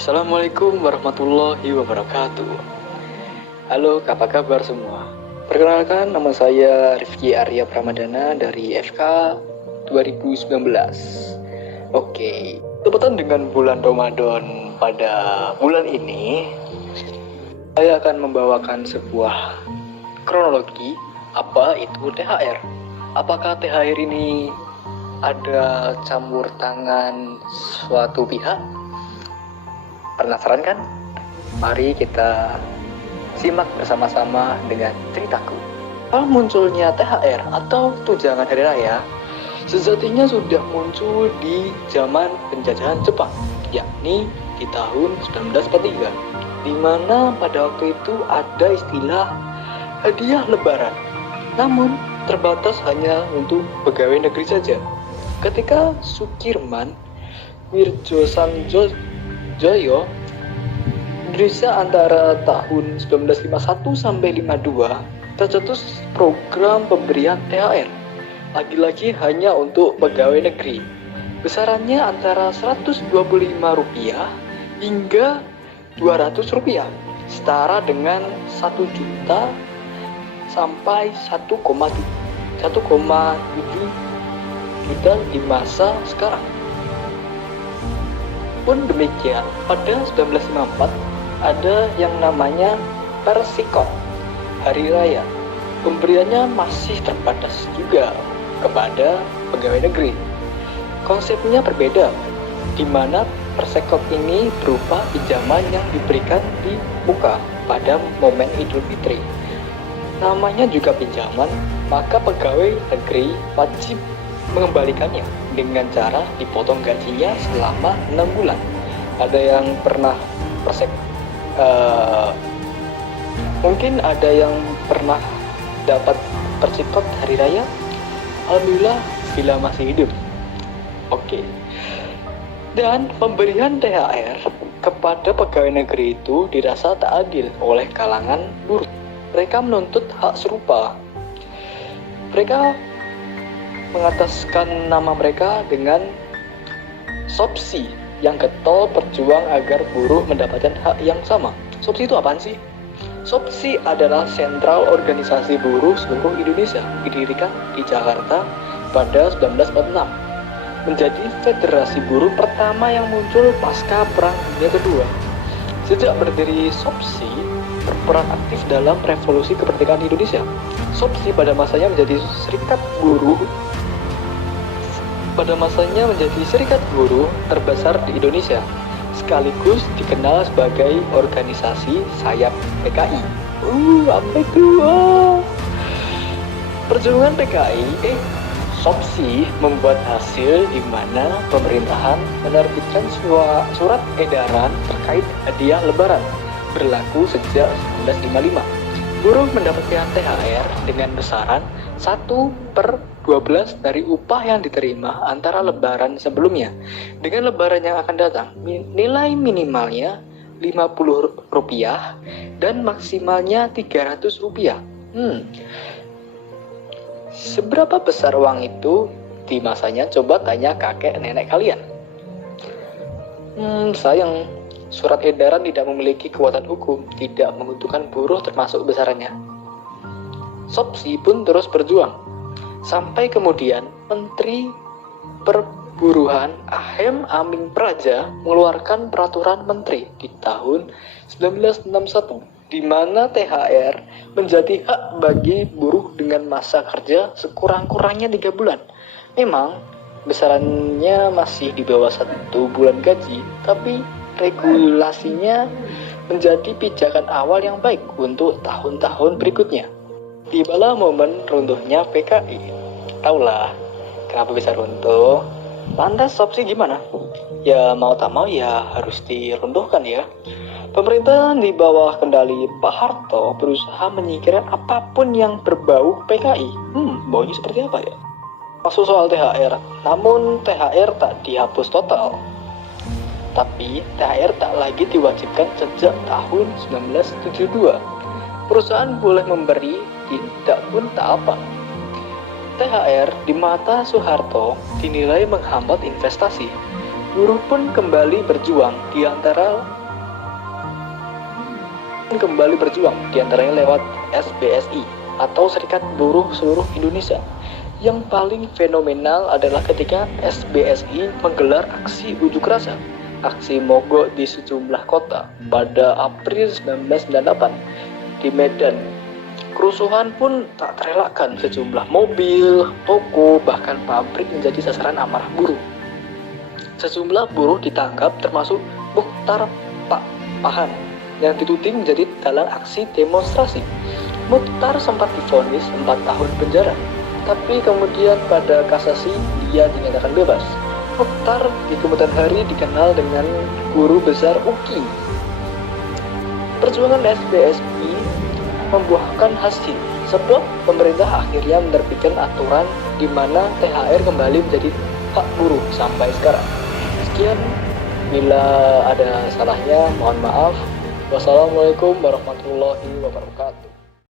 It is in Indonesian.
Assalamualaikum warahmatullahi wabarakatuh. Halo, apa kabar semua? Perkenalkan, nama saya Rifki Arya Pramadana dari FK 2019. Oke, tepatan dengan bulan Ramadan pada bulan ini, saya akan membawakan sebuah kronologi apa itu THR. Apakah THR ini ada campur tangan suatu pihak? Penasaran kan? Mari kita simak bersama-sama dengan ceritaku. Hal munculnya THR atau tunjangan hari raya sejatinya sudah muncul di zaman penjajahan Jepang, yakni di tahun 1943, di mana pada waktu itu ada istilah hadiah lebaran, namun terbatas hanya untuk pegawai negeri saja. Ketika Sukirman Wirjosanjoyo Indonesia antara tahun 1951 sampai 52 tercetus program pemberian THR, lagi-lagi hanya untuk pegawai negeri. Besarannya antara Rp125 hingga Rp200, setara dengan 1 juta sampai 1,7 juta di masa sekarang. Pun demikian, pada 1954 ada yang namanya Persikot Hari Raya. Pemberiannya masih terbatas juga kepada pegawai negeri. Konsepnya berbeda, di mana Persikot ini berupa pinjaman yang diberikan di muka pada momen Idul Fitri. Namanya juga pinjaman, maka pegawai negeri wajib mengembalikannya dengan cara dipotong gajinya selama 6 bulan. Ada yang pernah mungkin ada yang pernah dapat persikot hari raya? Alhamdulillah bila masih hidup. Oke. Dan pemberian THR kepada pegawai negeri itu dirasa tak adil oleh kalangan buruh. Mereka menuntut hak serupa. Mereka mengataskan nama mereka dengan SOPSI yang getol berjuang agar buruh mendapatkan hak yang sama. SOPSI itu apaan sih? SOPSI adalah Sentral Organisasi Buruh Seluruh Indonesia, didirikan di Jakarta pada 1946. Menjadi federasi buruh pertama yang muncul pasca Perang Dunia Kedua. Sejak berdiri SOPSI berperan aktif dalam revolusi kemerdekaan Indonesia. SOPSI pada masanya menjadi serikat buruh terbesar di Indonesia, sekaligus dikenal sebagai organisasi sayap PKI. Sampai tua. Perjuangan PKI, SOPSI membuat hasil di mana pemerintahan menerbitkan surat edaran terkait hadiah lebaran berlaku sejak 1955. Buruh mendapatkan THR dengan besaran 1/12 dari upah yang diterima antara lebaran sebelumnya. Dengan lebaran yang akan datang, nilai minimalnya Rp50 dan maksimalnya Rp300. Seberapa besar uang itu di masanya? Coba tanya kakek nenek kalian. Sayang, surat edaran tidak memiliki kekuatan hukum, tidak menguntungkan buruh termasuk besarannya. SOPSI pun terus berjuang, sampai kemudian Menteri Perburuhan Ahem Aming Praja mengeluarkan peraturan menteri di tahun 1961, di mana THR menjadi hak bagi buruh dengan masa kerja sekurang-kurangnya 3 bulan. Memang besarannya masih di bawah 1 bulan gaji, tapi regulasinya menjadi pijakan awal yang baik untuk tahun-tahun berikutnya. Tibalah momen runtuhnya PKI. Taulah kenapa bisa runtuh. Lantas SOPSI gimana? Ya mau tak mau ya harus diruntuhkan ya. Pemerintahan di bawah kendali Pak Harto berusaha menyingkirkan apapun yang berbau PKI. Baunya seperti apa ya? Masuk soal THR. Namun THR tak dihapus total. Tapi THR tak lagi diwajibkan sejak tahun 1972. Perusahaan boleh memberi, tidak pun tak apa. THR di mata Soeharto dinilai menghambat investasi. Buruh pun kembali berjuang diantaranya lewat SBSI atau Serikat Buruh Seluruh Indonesia. Yang paling fenomenal adalah ketika SBSI menggelar aksi unjuk rasa, aksi mogok di sejumlah kota pada April 1998 di Medan. Kerusuhan pun tak terelakkan, sejumlah mobil, toko, bahkan pabrik menjadi sasaran amarah buruh. Sejumlah buruh ditangkap termasuk Muchtar Pak Pahan yang dituding menjadi dalang aksi demonstrasi. Muchtar sempat divonis 4 tahun penjara, tapi kemudian pada kasasi dia dinyatakan bebas. Muchtar di kemudian hari dikenal dengan guru besar UKI. Perjuangan SBSI membuahkan hasil, sebab pemerintah akhirnya menerbitkan aturan di mana THR kembali menjadi hak buruh sampai sekarang. Sekian, bila ada salahnya mohon maaf. Wassalamualaikum warahmatullahi wabarakatuh.